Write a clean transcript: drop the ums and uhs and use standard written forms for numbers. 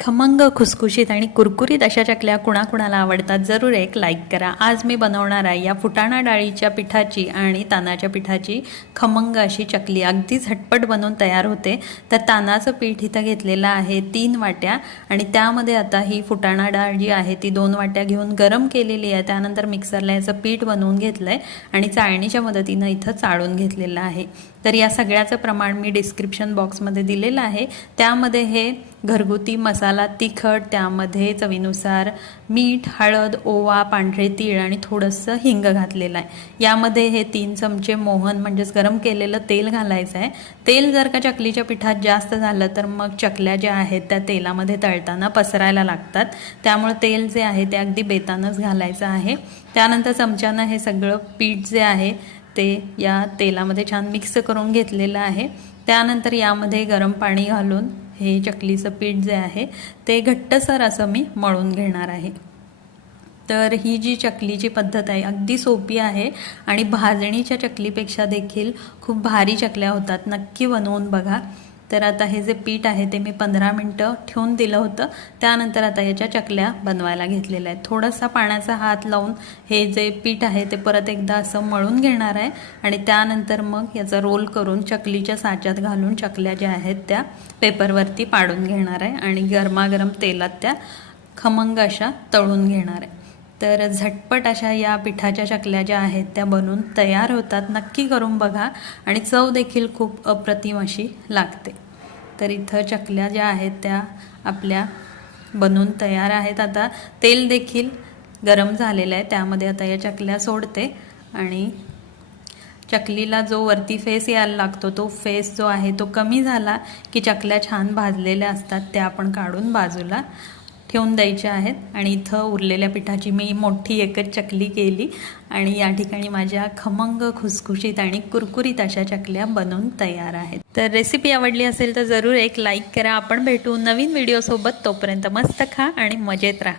खमंग, खुसखुशीत आणि कुरकुरीत अशा चकल्या कुणाकुणाला आवडतात जरूर एक लाईक करा। आज मी बनवणार आहे या फुटाणा डाळीच्या पिठाची आणि तांदळाच्या पिठाची खमंग अशी चकली। अगदी झटपट बनवून तयार होते। तर तांदळाचं पीठ इथं घेतलेलं आहे 3 वाट्या आणि त्यामध्ये आता ही फुटाणा डाळ जी आहे ती 2 वाट्या घेऊन गरम केलेली आहे। त्यानंतर मिक्सरला याचं पीठ बनवून घेतलंय आणि चाळणीच्या मदतीनं इथं चाळून घेतलेलं आहे। तर या सगळ्याचं प्रमाण मी डिस्क्रिप्शन बॉक्समध्ये दिलेलं आहे। त्यामध्ये हे घरगुती मसाला तिखट, त्यामध्ये चवीनुसार मीठ, हळद, ओवा, पांढरे तीळ आणि थोडंसं हिंग घातलेलं आहे। यामध्ये हे 3 चमचे मोहन म्हणजेच गरम केलेलं तेल घालायचं आहे। तेल जर का चकलीच्या पिठात जास्त झालं तर मग चकल्या ज्या आहेत त्या तेलामध्ये तळताना पसरायला लागतात। त्यामुळे तेल जे आहे ते अगदी बेतानच घालायचं आहे। त्यानंतर चमच्यानं हे सगळं पीठ जे आहे ते या तेलामध्ये छान मिक्स करून घेतलेलं आहे। त्यानंतर यामध्ये गरम पाणी घालून हे चकलीचं पीठ जे आहे ते घट्टसर असं मी मळून घेणार आहे। तर ही जी चकलीची पद्धत आहे अगदी सोपी आहे आणि भाजणीच्या चकलीपेक्षा देखील खूप भारी चकल्या होतात। नक्की बनवून बघा। तर आता हे जे पीठ आहे ते मी 15 मिनिटं ठेवून दिलं होतं। त्यानंतर आता याच्या चकल्या बनवायला घेतलेल्या आहेत। थोडासा पाण्याचा हात लावून हे जे पीठ आहे ते परत एकदा असं मळून घेणार आहे आणि त्यानंतर मग याचा रोल करून चकलीच्या साच्यात घालून चकल्या ज्या आहेत त्या पेपरवरती पाडून घेणार आहे आणि गरमागरम तेलात त्या खमंग अशा तळून घेणार आहे। तर झटपट अशा या पिठाच्या चकल्या ज्या आहेत त्या बनून तयार होतात। नक्की करून बघा आणि चव देखील खूप अप्रतिम अशी लागते। तर इथं चकल्या ज्या आहेत त्या आपल्या बनून तयार आहेत। आता तेल देखील गरम झालेलं आहे, त्यामध्ये आता या चकल्या सोडते आणि चकलीला जो वरती फेस यायला लागतो तो फेस जो आहे तो कमी झाला की चकल्या छान भाजलेल्या असतात त्या आपण काढून बाजूला ठेवून द्यायच्या आहेत। आणि इथं उरलेल्या पिठाची मी मोठी एकच चकली केली आणि या ठिकाणी माझ्या खमंग, खुसखुशीत आणि कुरकुरीत अशा चकल्या बनवून तयार आहेत। तर रेसिपी आवडली असेल तर जरूर एक लाईक करा। आपण भेटू नवीन व्हिडिओसोबत। तोपर्यंत मस्त खा आणि मजेत राहा।